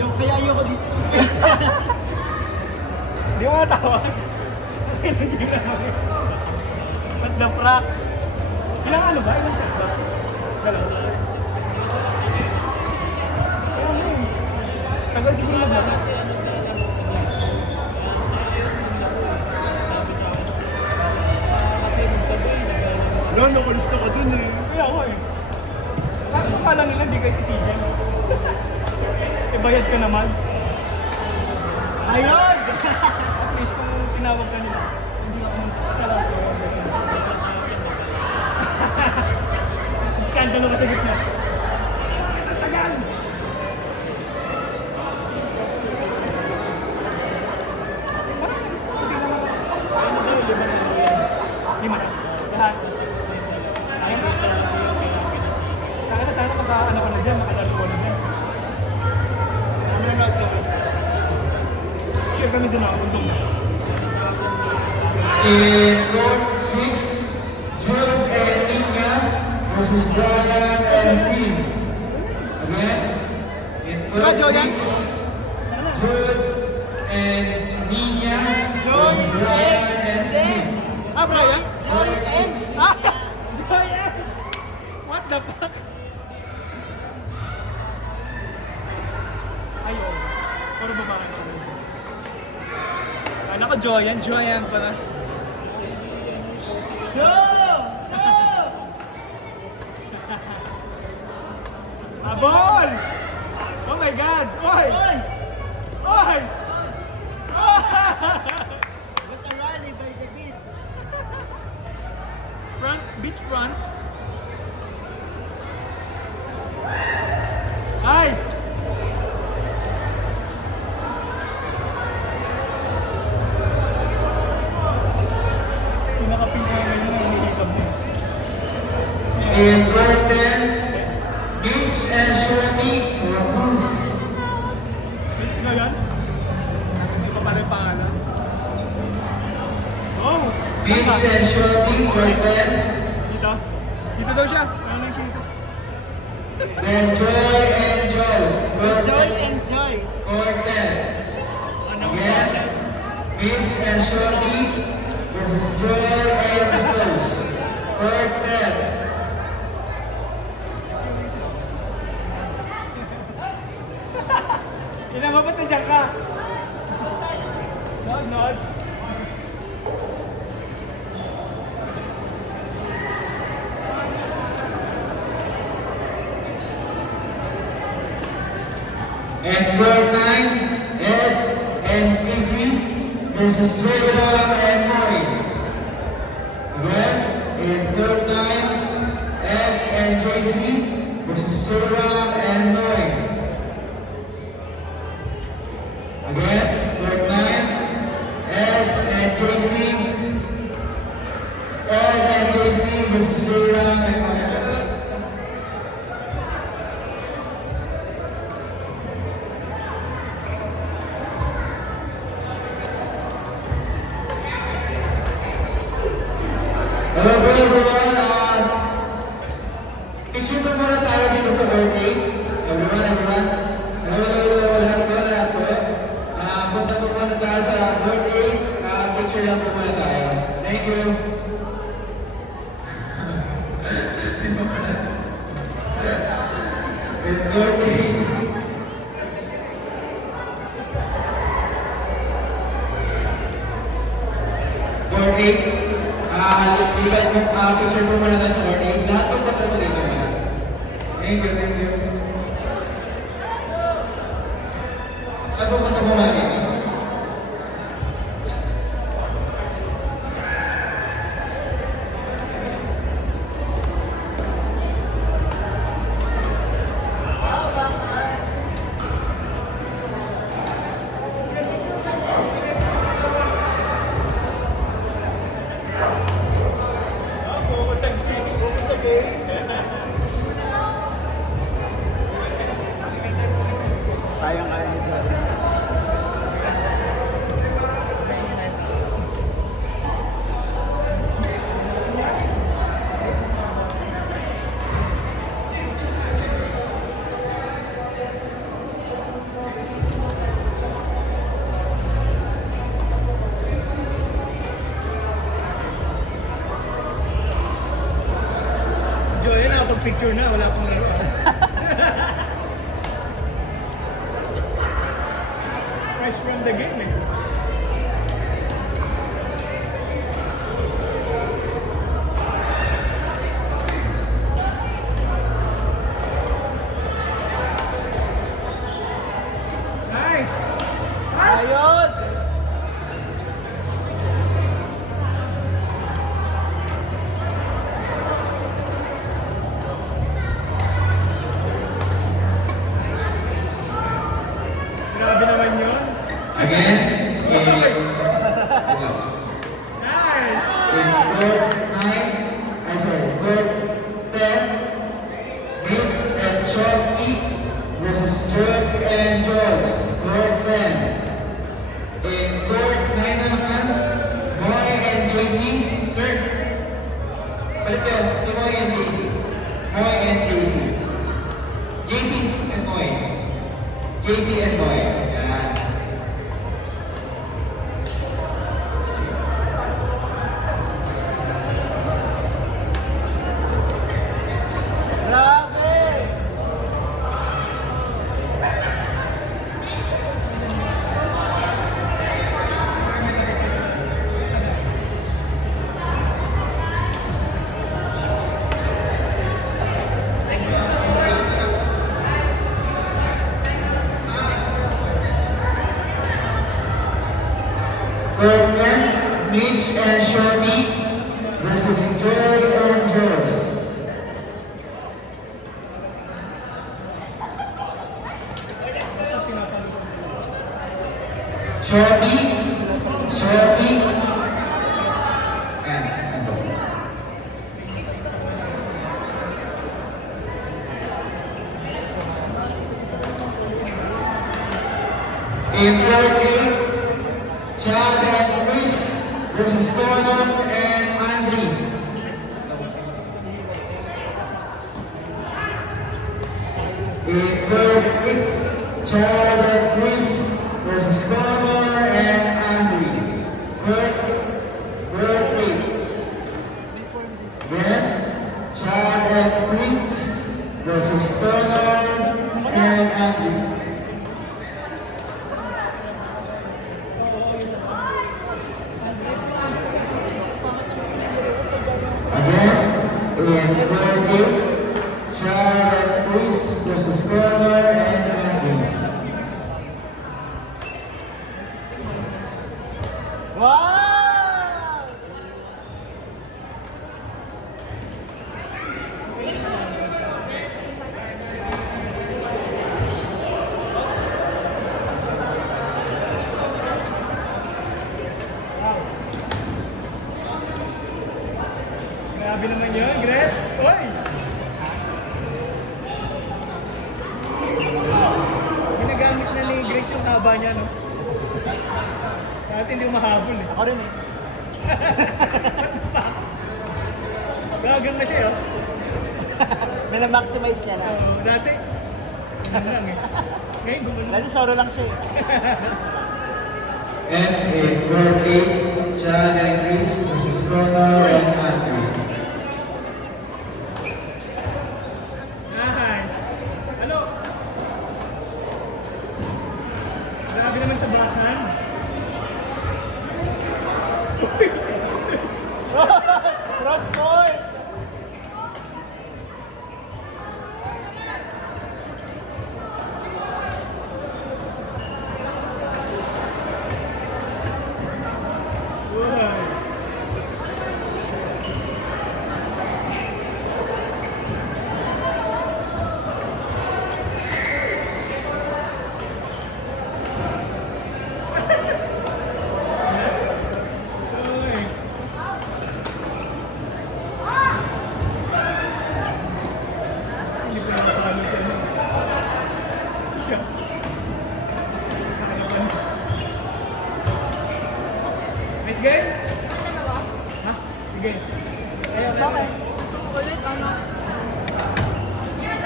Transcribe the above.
Kaya ayoko dito. Di mo matawa? What the frack? Ilang ano ba? Ilang set ba? Dalawa. Tagal siguro naglabas. No, gusto ka dun eh. Kaya ako eh. Bakit akala nila hindi kayo titigyan? Ibayad ka naman. Ayun! At least kung tinawag ka nila, hindi ako salamat sa mga skandalo ka sa gitna. Tagal! Lima na. Lahat. Ayun. Sana pagka-ano ka na dyan, makadalo ko na dyan. Ano na natin? Share kami din ako. In Court 6, Jude and Nina versus Brian and Steve. Again, in Court 6, Jude and Nina versus Brian and Steve. Ah, Brian? Court 6. Ah! Brian! What the fuck? Ayun. Puro babae ko. Kala ko Joyan pala. Abol! Oh my God! Oy! Oy! What a rally by the beach. Beach front. Ay! Pinaka-pink na ngayon na hinihikab niya. In Court 10, Beach and Shorty for Bruce. Tingnan yan? Hindi pa pala yung pangalan. Oh! Beach and Shorty for 10. Dito? Dito daw siya. Ano lang siya dito? Then Joy and Joyce for Joy 10. and Joyce. For 10. Again, Beach and Shorty versus Joy and Joyce for 10. Ilan mo ba't nandiyan ka? Nod. And Court 9, Ed and Casey versus J-Ram and Moy. Again, in Court 9, Ed and JC versus J-Ram and Moy. Again, Court 9, Ed and JC. Ed and JC versus J-Ram and Moy. Hello everyone, picture po muna tayo dito sa birthday. Everyone. Hello, lahat po. Punta po muna tayo sa birthday. Picture lang po muna tayo. Thank you. Birthday. Birthday. Picture po muna tayo sa birthday. Lahat po punta po dito. Thank you. Lahat po punta po muna dito. Sayang nito. picture na, wala akong laro. Fresh from the game eh. Nice! Ayun! Grabe naman yun. Again, Nice! in court 9, I'm sorry, court 10, Mitch and Short Pete versus Jerk and Jaws, court 10. In court 9 naman, Moy and JC, sir. Balik kayo, si Moy and JC. Moy and JC. JC and Moy. JC and Moy. Yan. Grabe! Court 10, Mitch and Shorty versus Joy and Joes. Shorty, and in court 8, Chad and Chris versus Connor and Andy. In court 8, Chad and Chris versus Connor and Andy. Court 8. Then, Chad and Chris versus Connor and Andy. Again, in court 8, Chad and Chris versus Connor and Andy. Wow! Grabe naman yun, Gres. Oy! Ginagamit na ni Grace yung haba niya, no? Dati hindi mahabol eh. Ako rin eh. Gagang na siya, oh. May na-maximize niya na. Dati, ano lang eh. Ngayon, gumano. Dati solo lang siya eh. And in court 8, Chad and Chris versus Connor and Andy. Nice. Ano? Grabe naman sa backhand. Uy!